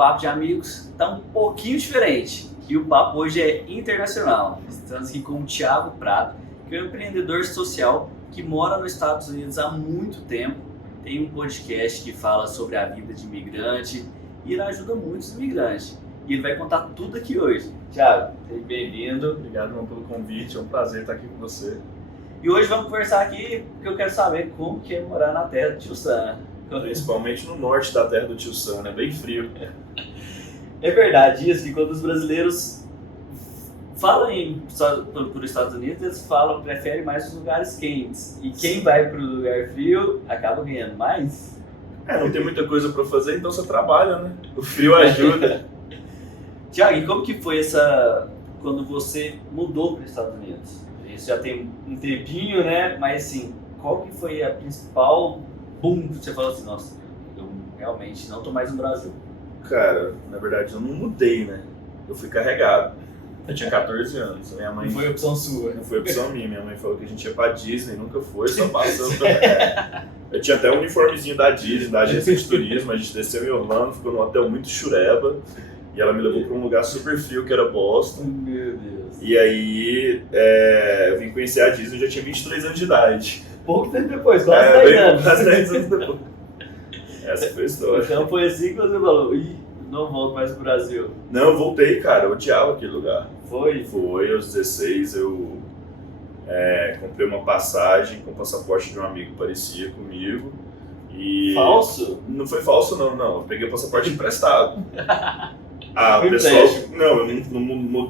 papo de amigos está um pouquinho diferente e o papo hoje é internacional. Estamos aqui com o Thiago Prado, que é um empreendedor social que mora nos Estados Unidos há muito tempo, tem um podcast que fala sobre a vida de imigrante e ele ajuda muitos imigrantes. E ele vai contar tudo aqui hoje. Thiago, seja bem-vindo. Obrigado, irmão, pelo convite, é um prazer estar aqui com você. E hoje vamos conversar aqui porque eu quero saber como que é morar na terra do Tio Sam. Principalmente no norte da terra do Tio Sam, é bem frio. É verdade isso, que quando os brasileiros falam por Estados Unidos, eles preferem mais os lugares quentes. E quem vai para o lugar frio acaba ganhando mais. Não tem muita coisa para fazer, então você trabalha, né? O frio ajuda. Tiago, e como que foi quando você mudou para os Estados Unidos? Isso já tem um tempinho, né? Mas assim, qual que foi a principal boom que você falou assim, nossa, eu realmente não tô mais no Brasil? Cara, na verdade eu não mudei, né? Eu fui carregado. Eu tinha 14 anos. Minha mãe... Não foi opção sua? Não foi opção minha. Minha mãe falou que a gente ia pra Disney, nunca foi, só passando. Eu tinha até um uniformezinho da Disney, da agência de turismo. A gente desceu em Orlando, ficou num hotel muito chureba. E ela me levou pra um lugar super frio, que era Boston. Meu Deus. E aí, eu vim conhecer a Disney, eu já tinha 23 anos de idade. Pouco tempo depois, quase 10 anos. Quase 10 anos depois. Essa foi a história. Então foi assim que você falou, não volto mais pro Brasil. Não, eu voltei, cara, eu odiava aquele lugar. Foi? Foi, aos 16 eu comprei uma passagem com o passaporte de um amigo que parecia comigo. E... Falso? Não foi falso não, eu peguei o passaporte emprestado. O pessoal, eu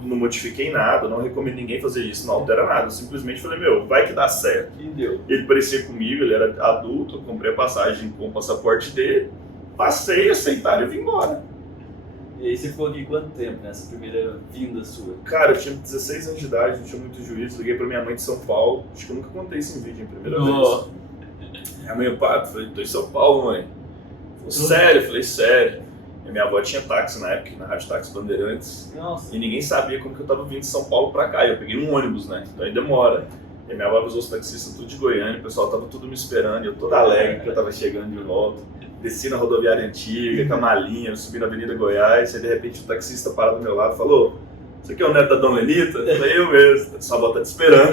não modifiquei nada, não recomendo ninguém fazer isso, não altera nada. Eu simplesmente falei, vai que dá certo. E deu. Ele parecia comigo, ele era adulto, eu comprei a passagem com o passaporte dele, passei, aceitaram e vim embora. E aí você ficou aqui quanto tempo nessa primeira vinda sua? Cara, eu tinha 16 anos de idade, não tinha muito juízo, liguei pra minha mãe de São Paulo, acho que eu nunca contei isso em vídeo em primeira vez. Minha mãe, falei, tô em São Paulo, mãe. Falei, sério? Eu falei, sério. E minha avó tinha táxi na época, na Rádio Táxi Bandeirantes. Nossa. E ninguém sabia como que eu tava vindo de São Paulo pra cá. E eu peguei um ônibus, né? Então aí demora. E minha avó avisou os taxistas tudo de Goiânia, o pessoal tava tudo me esperando. E eu todo alegre porque eu tava chegando de volta. Desci na rodoviária antiga, com a malinha, subi na Avenida Goiás. E de repente o taxista parou do meu lado e falou: "Você aqui é o neto da Dona Lenita?" Eu falei, eu mesmo. Sua avó tá te esperando.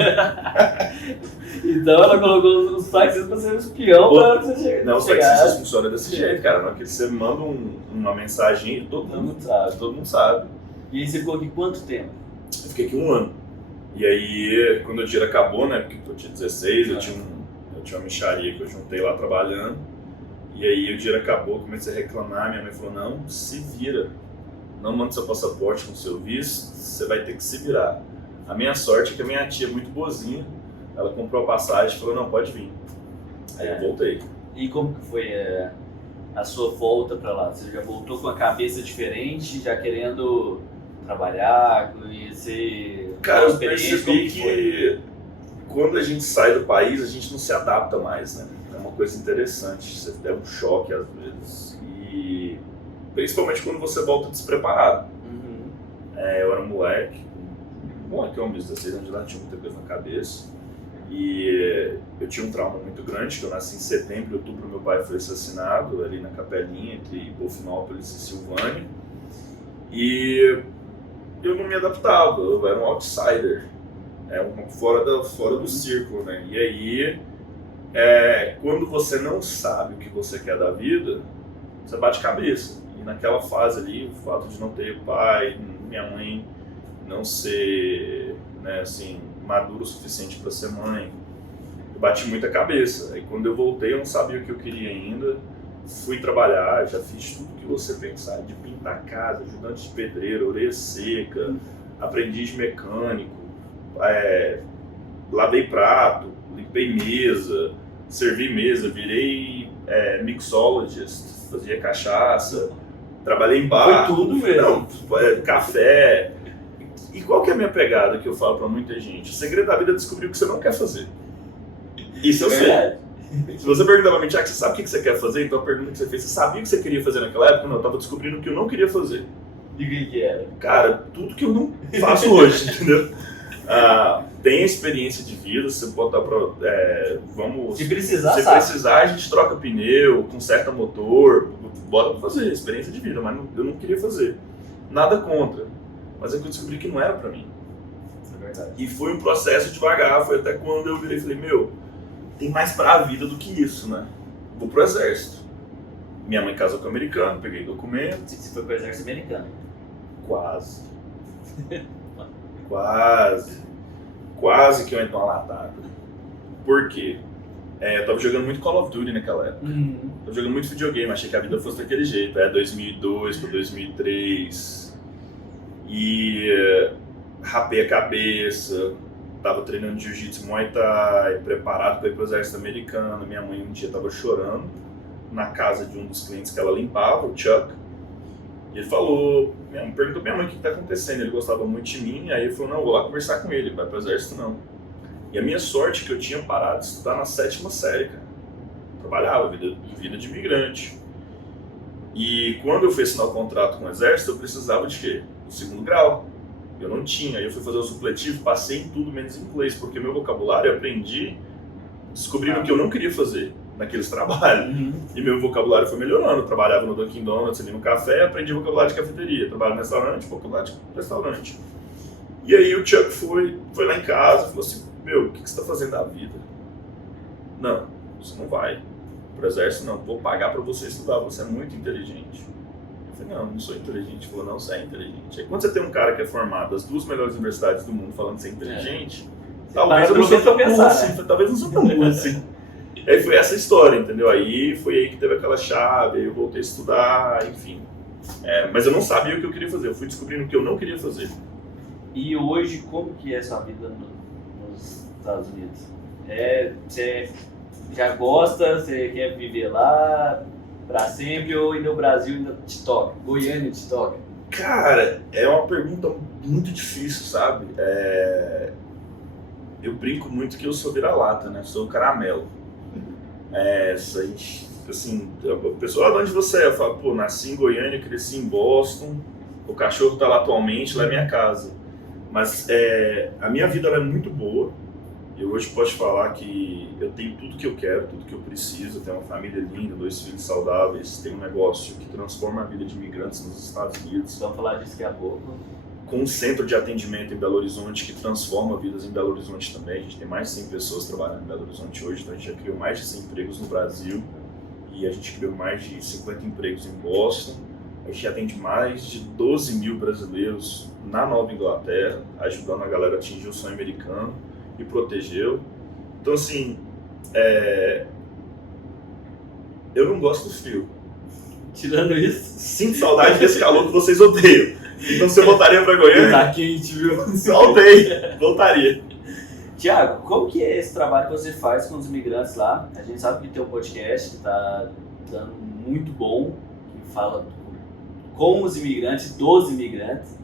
Então ela colocou os taxistas pra ser um espião pra você chegar. Não, os taxistas funcionam desse jeito, cara. Na hora que você manda uma mensagem, todo mundo sabe. E aí você ficou aqui quanto tempo? Eu fiquei aqui 1 ano. E aí, quando o dinheiro acabou, né, porque eu tinha 16, eu tinha uma mixaria que eu juntei lá trabalhando. E aí o dinheiro acabou, comecei a reclamar, minha mãe falou, não, se vira. Não manda seu passaporte com seu visto, você vai ter que se virar. A minha sorte é que a minha tia é muito boazinha, ela comprou a passagem e falou, não, pode vir. Aí eu voltei. E como que foi a sua volta pra lá? Você já voltou com a cabeça diferente, já querendo trabalhar, conhecer... Cara, eu percebi que quando a gente sai do país, a gente não se adapta mais, né? É uma coisa interessante, você tem um choque às vezes. E principalmente quando você volta despreparado. Uhum. Eu era um moleque, homem, 16 anos de idade, tinha muita coisa na cabeça. E eu tinha um trauma muito grande, que eu nasci em setembro, outubro meu pai foi assassinado ali na Capelinha, entre Bofinópolis e Silvânia. E eu não me adaptava, eu era um outsider, fora do círculo, né? E aí, quando você não sabe o que você quer da vida, você bate cabeça. E naquela fase ali, o fato de não ter pai, minha mãe não ser, né, assim, maduro o suficiente para ser mãe, eu bati muita cabeça. Aí quando eu voltei, eu não sabia o que eu queria ainda. Fui trabalhar, já fiz tudo que você pensar, de pintar casa, ajudante de pedreiro, orelha seca, aprendiz mecânico, lavei prato, limpei mesa, servi mesa, virei mixologist, fazia cachaça, trabalhei em bar. Foi tudo mesmo. Não, café. E qual que é a minha pegada que eu falo pra muita gente? O segredo da vida é descobrir o que você não quer fazer. Isso eu sei. Se você perguntar pra mim, Thiago, você sabe o que você quer fazer? Então a pergunta que você fez, você sabia o que você queria fazer naquela época? Não, eu tava descobrindo o que eu não queria fazer. E o que era? Cara, tudo que eu não faço hoje, entendeu? tem experiência de vida, você botar vamos... Se precisar, se precisar, a gente troca pneu, conserta motor, bota pra fazer, experiência de vida, mas eu não queria fazer. Nada contra, mas é que eu descobri que não era pra mim. Isso é verdade. E foi um processo devagar, foi até quando eu virei e falei, tem mais pra vida do que isso, né? Vou pro exército. Minha mãe casou com um americano, peguei documento. Você foi pro exército americano? Quase. Quase que eu entro numa latada. Por quê? Eu tava jogando muito Call of Duty naquela época. Tava jogando muito videogame, achei que a vida fosse daquele jeito. 2002 para 2003. E rapei a cabeça. Tava treinando jiu-jitsu, Muay Thai, preparado para ir pro exército americano. Minha mãe um dia tava chorando na casa de um dos clientes que ela limpava, o Chuck. E ele perguntou pra minha mãe o que tá acontecendo. Ele gostava muito de mim, aí ele falou, não, vou lá conversar com ele, vai pro exército não. E a minha sorte é que eu tinha parado de estudar na 7ª série, cara. Trabalhava, vida de imigrante. E quando eu fui assinar o contrato com o exército, eu precisava de quê? Do 2º grau. Eu não tinha, aí eu fui fazer o supletivo, passei em tudo menos em inglês, porque meu vocabulário eu aprendi descobrindo o que eu não queria fazer naqueles trabalhos. E meu vocabulário foi melhorando. Eu trabalhava no Dunkin' Donuts, ali no café, aprendi vocabulário de cafeteria. Trabalhava no restaurante, vocabulário de restaurante. E aí o Chuck foi lá em casa e falou assim, o que você está fazendo da vida? Não, você não vai pro exército, não. Vou pagar para você estudar, você é muito inteligente. Eu falei, não sou inteligente. Ele falou, não, você é inteligente. Aí quando você tem um cara que é formado das 2 melhores universidades do mundo falando que você é inteligente, talvez eu não sou tão bom assim, talvez não sou tão bom assim. E aí foi essa história, entendeu? Aí foi aí que teve aquela chave, aí eu voltei a estudar, enfim. Mas eu não sabia o que eu queria fazer, eu fui descobrindo o que eu não queria fazer. E hoje, como que é a sua vida nos Estados Unidos? Você já gosta, você quer viver lá pra sempre ou ainda o Brasil ainda te toca? Goiânia te toca? Cara, é uma pergunta muito difícil, sabe? Eu brinco muito que eu sou vira-lata, né? Sou caramelo. Assim, a pessoa, de onde você é? Eu falo, nasci em Goiânia, cresci em Boston, o cachorro tá lá atualmente, lá é minha casa. Mas a minha vida ela é muito boa. Eu hoje posso falar que eu tenho tudo que eu quero, tudo que eu preciso. Eu tenho uma família linda, 2 filhos saudáveis, tenho um negócio que transforma a vida de imigrantes nos Estados Unidos. Vamos falar disso daqui a pouco. Com um centro de atendimento em Belo Horizonte que transforma vidas em Belo Horizonte também. A gente tem mais de 100 pessoas trabalhando em Belo Horizonte hoje, então a gente já criou mais de 100 empregos no Brasil e a gente criou mais de 50 empregos em Boston. A gente atende mais de 12 mil brasileiros na Nova Inglaterra, ajudando a galera a atingir o sonho americano e protegê-lo. Então, assim, eu não gosto do frio. Tirando isso, Sinto saudade desse calor que vocês odeiam. Então você voltaria pra Goiânia? tá quente, viu? Voltaria. Tiago, como que é esse trabalho que você faz com os imigrantes lá? A gente sabe que tem um podcast que tá dando muito bom, que fala com os imigrantes, dos imigrantes.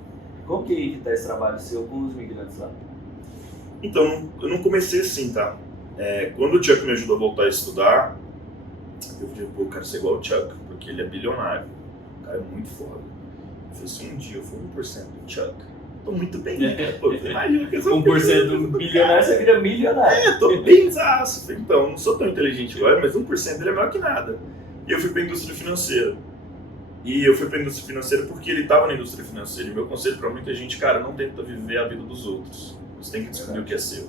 Como que tá esse trabalho seu com os imigrantes lá? Então, eu não comecei assim, tá? Quando o Chuck me ajudou a voltar a estudar, eu falei, eu quero ser igual o Chuck, porque ele é bilionário. O cara é muito foda. Eu falei assim, um dia eu fui 1% do Chuck. Tô muito bem, né? Imagina que eu sou 1% do bilionário, você vira milionário. Tô bem zaço. Então, não sou tão inteligente agora, mas 1% dele é maior que nada. E eu fui pra indústria financeira. E eu fui pra indústria financeira porque ele tava na indústria financeira. E meu conselho pra muita gente, cara, não tenta viver a vida dos outros. Você tem que descobrir o que é seu.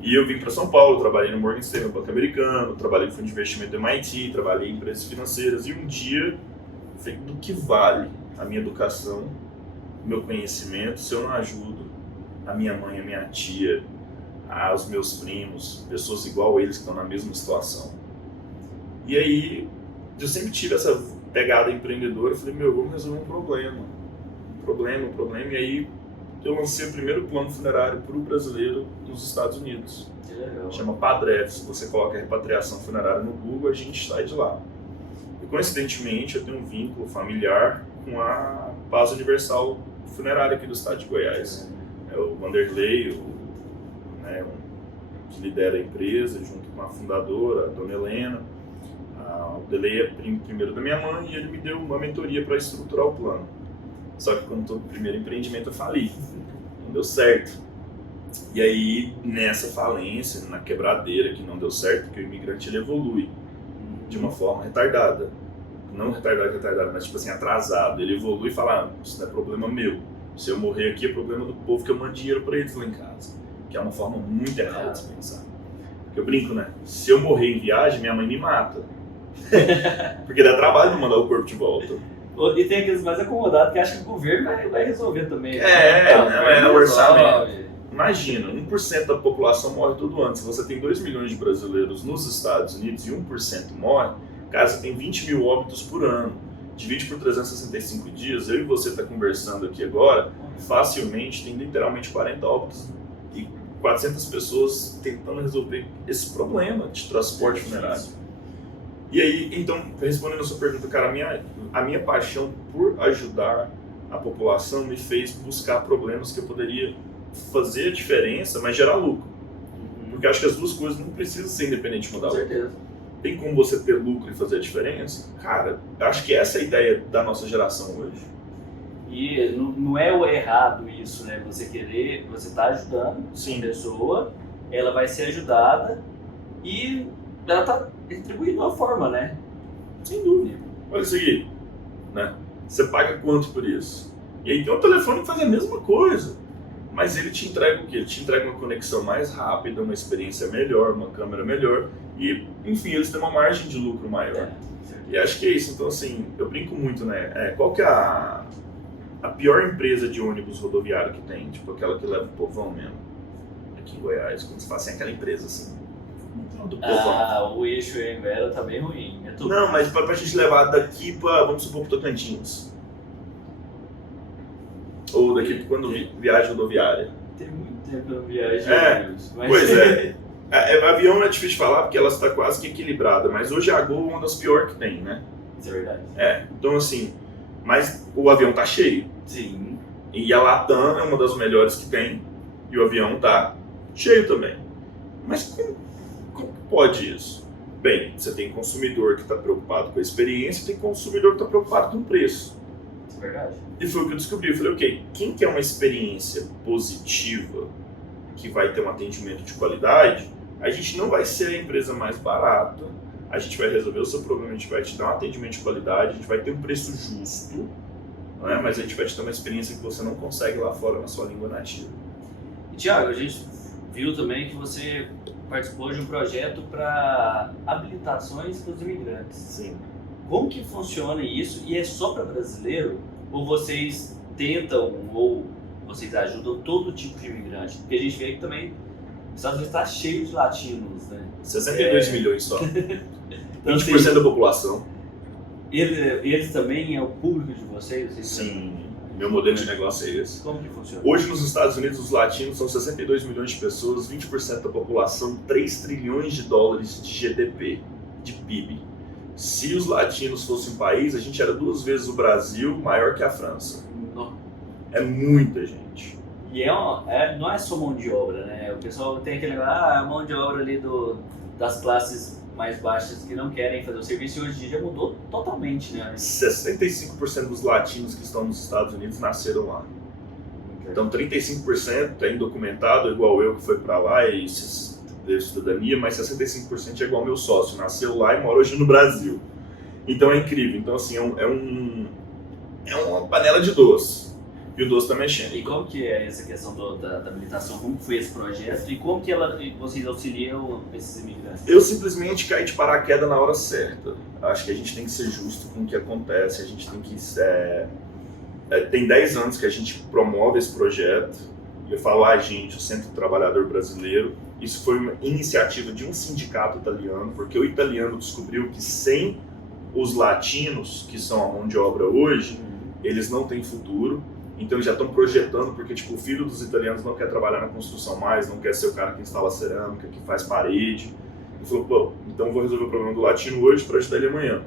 E eu vim para São Paulo, trabalhei no Morgan Stanley, no Banco Americano, trabalhei no Fundo de Investimento do MIT, trabalhei em empresas financeiras. E um dia, eu falei, do que vale a minha educação, o meu conhecimento, se eu não ajudo a minha mãe, a minha tia, os meus primos, pessoas igual eles que estão na mesma situação. E aí, eu sempre tive essa pegada empreendedora. Eu falei, vamos resolver um problema. E aí, eu lancei o primeiro plano funerário para o brasileiro nos Estados Unidos. Que legal. Chama Padrev. Se você coloca repatriação funerária no Google, a gente sai de lá. E coincidentemente, eu tenho um vínculo familiar com a Paz Universal Funerária aqui do estado de Goiás. É o Vanderlei, que lidera a empresa, junto com a fundadora, a dona Helena. O Delei é primeiro da minha mãe e ele me deu uma mentoria para estruturar o plano. Só que como todo primeiro empreendimento eu fali, não deu certo. E aí, nessa falência, na quebradeira que não deu certo, porque o imigrante ele evolui de uma forma retardada. Não retardado, mas tipo assim, atrasado. Ele evolui e fala, isso não é problema meu. Se eu morrer aqui é problema do povo que eu mando dinheiro pra eles lá em casa. Que é uma forma muito errada de se pensar. Porque eu brinco, né? Se eu morrer em viagem, minha mãe me mata. Porque dá trabalho de mandar o corpo de volta. E tem aqueles mais acomodados que acham que o governo vai resolver também. É o orçamento. Imagina, 1% da população morre todo ano. Se você tem 2 milhões de brasileiros nos Estados Unidos e 1% morre, cara, você tem 20 mil óbitos por ano. Divide por 365 dias, eu e você tá conversando aqui agora, facilmente tem literalmente 40 óbitos e 400 pessoas tentando resolver esse problema de transporte funerário. E aí, então, respondendo a sua pergunta, cara, a minha paixão por ajudar a população me fez buscar problemas que eu poderia fazer a diferença, mas gerar lucro. Porque eu acho que as duas coisas não precisam ser independentes uma da outra. Com certeza. Tem como você ter lucro e fazer a diferença? Cara, eu acho que essa é a ideia da nossa geração hoje. E não é o errado isso, né? Você querer, você tá ajudando a pessoa, ela vai ser ajudada e ela tá retribuindo a forma, né? Sem dúvida. Olha isso aqui, né? Você paga quanto por isso? E aí tem um telefone que faz a mesma coisa. Mas ele te entrega o quê? Ele te entrega uma conexão mais rápida, uma experiência melhor, uma câmera melhor e, enfim, eles têm uma margem de lucro maior. E acho que é isso. Então, assim, eu brinco muito, né? Qual que é a pior empresa de ônibus rodoviário que tem? Tipo, aquela que leva o povão mesmo. Aqui em Goiás, quando se fala assim, aquela empresa, assim, do povão. O eixo Anguera tá bem ruim. Não, mas pra gente levar daqui pra, vamos supor, pro Tocantins. Ou daqui quando viagem rodoviária. Tem muito tempo que eu não viajo. Pois é. Avião é difícil de falar porque ela está quase que equilibrada, mas hoje a Gol é uma das piores que tem, né? Isso é verdade. Então assim, mas o avião tá cheio. Sim. E a Latam é uma das melhores que tem, e o avião tá cheio também. Mas como pode isso? Bem, você tem consumidor que está preocupado com a experiência e tem consumidor que está preocupado com o preço. Isso é verdade. E foi o que eu descobri. Eu falei, ok, quem quer uma experiência positiva, que vai ter um atendimento de qualidade, a gente não vai ser a empresa mais barata, a gente vai resolver o seu problema, a gente vai te dar um atendimento de qualidade, a gente vai ter um preço justo, não é? Mas a gente vai te dar uma experiência que você não consegue lá fora na sua língua nativa. E Thiago, a gente viu também que você participou de um projeto para habilitações para os imigrantes. Sim. Como que funciona isso? E é só para brasileiro? Ou vocês tentam, ou vocês ajudam todo tipo de imigrante? Porque a gente vê que também os Estados Unidos está cheio de latinos, né? 62 milhões só. Então, 20% assim, da população. Eles também é o público de vocês? Sim. Meu modelo de negócio é esse. Como que funciona? Hoje nos Estados Unidos os latinos são 62 milhões de pessoas, 20% da população, 3 trilhões de dólares de GDP, de PIB. Se os latinos fossem um país, a gente era 2 vezes o Brasil, maior que a França. Não. É muita gente. E não é só mão de obra, né? O pessoal tem aquele a mão de obra ali das classes mais baixas que não querem fazer o serviço, e hoje em dia mudou totalmente, né? 65% dos latinos que estão nos Estados Unidos nasceram lá. Então 35% é indocumentado, igual eu que foi para lá e teve cidadania, mas 65% é igual meu sócio, nasceu lá e mora hoje no Brasil. Então é incrível. Então assim, é uma panela de doce. E o doce tá mexendo. E como que é essa questão da habilitação? Como foi esse projeto? E como que vocês auxiliam esses imigrantes? Eu simplesmente caí de paraquedas na hora certa. Acho que a gente tem que ser justo com o que acontece. A gente tem que... tem 10 anos que a gente promove esse projeto. Eu falo a gente, o Centro Trabalhador Brasileiro. Isso foi uma iniciativa de um sindicato italiano, porque o italiano descobriu que sem os latinos, que são a mão de obra hoje, eles não têm futuro. Então eles já estão projetando, porque tipo, o filho dos italianos não quer trabalhar na construção mais, não quer ser o cara que instala cerâmica, que faz parede. Ele falou, pô, então vou resolver o problema do latino hoje para ajudar ele amanhã.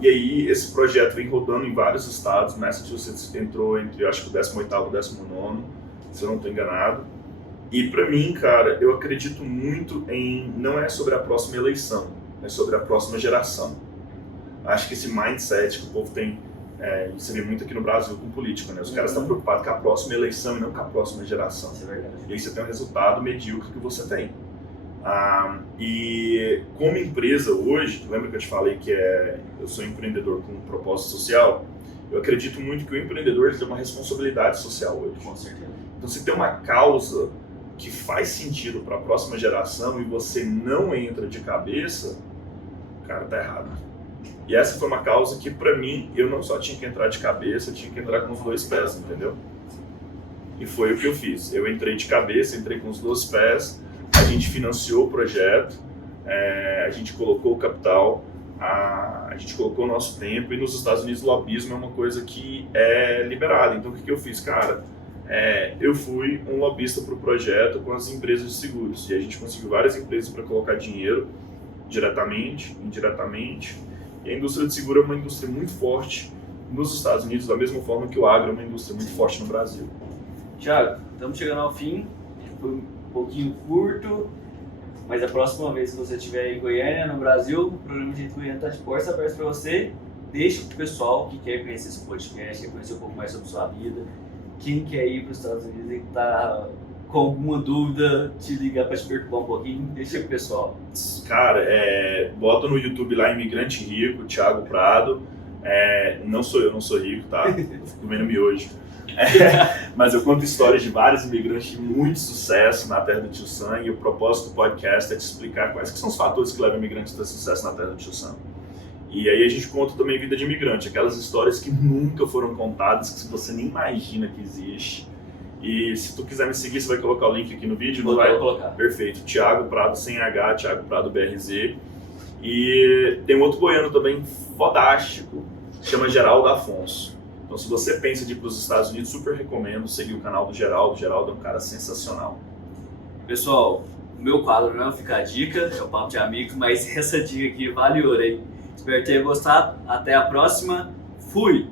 E aí esse projeto vem rodando em vários estados. Massachusetts entrou entre, acho que o 18º e o 19º, se eu não estou enganado. E para mim, cara, eu acredito muito em, não é sobre a próxima eleição, é sobre a próxima geração. Acho que esse mindset que o povo tem Você vê muito aqui no Brasil com política, né? Os caras estão preocupados com a próxima eleição e não com a próxima geração. Isso é verdade. E aí você tem um resultado medíocre que você tem. E como empresa hoje, lembra que eu te falei que eu sou empreendedor com um propósito social? Eu acredito muito que o empreendedor tem uma responsabilidade social hoje. Com certeza. Então, se tem uma causa que faz sentido para a próxima geração e você não entra de cabeça, cara, tá errado. E essa foi uma causa que, para mim, eu não só tinha que entrar de cabeça, eu tinha que entrar com os 2 pés, entendeu? E foi o que eu fiz. Eu entrei de cabeça, entrei com os 2 pés, a gente financiou o projeto, a gente colocou o capital, a gente colocou o nosso tempo, e nos Estados Unidos o lobbyismo é uma coisa que é liberada. Então, o que eu fiz, cara? Eu fui um lobista para o projeto com as empresas de seguros, e a gente conseguiu várias empresas para colocar dinheiro, diretamente, indiretamente. E a indústria de seguro é uma indústria muito forte nos Estados Unidos, da mesma forma que o agro é uma indústria muito forte no Brasil. Thiago, estamos chegando ao fim, foi um pouquinho curto, mas a próxima vez que você estiver em Goiânia, no Brasil, o programa de Goiânia está de portas abertas para você. Deixa para o pessoal que quer conhecer esse podcast, quer conhecer um pouco mais sobre sua vida, quem quer ir para os Estados Unidos e está com alguma dúvida, te ligar para te perturbar um pouquinho, deixa pro pessoal. Cara, bota no YouTube lá, Imigrante Rico, Thiago Prado. Não sou eu, não sou rico, tá? Eu fico comendo miojo. Mas eu conto histórias de vários imigrantes de muito sucesso na terra do Tio Sam, e o propósito do podcast é te explicar quais que são os fatores que levam imigrantes a ter sucesso na terra do Tio Sam. E aí a gente conta também vida de imigrante, aquelas histórias que nunca foram contadas, que você nem imagina que existe. E se tu quiser me seguir, você vai colocar o link aqui no vídeo? Vou colocar. Perfeito. Thiago Prado, sem H, Thiago Prado BRZ. E tem um outro goiano também fodástico, chama Geraldo Afonso. Então, se você pensa de ir para os Estados Unidos, super recomendo seguir o canal do Geraldo. O Geraldo é um cara sensacional. Pessoal, o meu quadro não fica a dica, é o papo de amigos, mas essa dica aqui vale ouro, hein? Espero que tenha gostado. Até a próxima. Fui!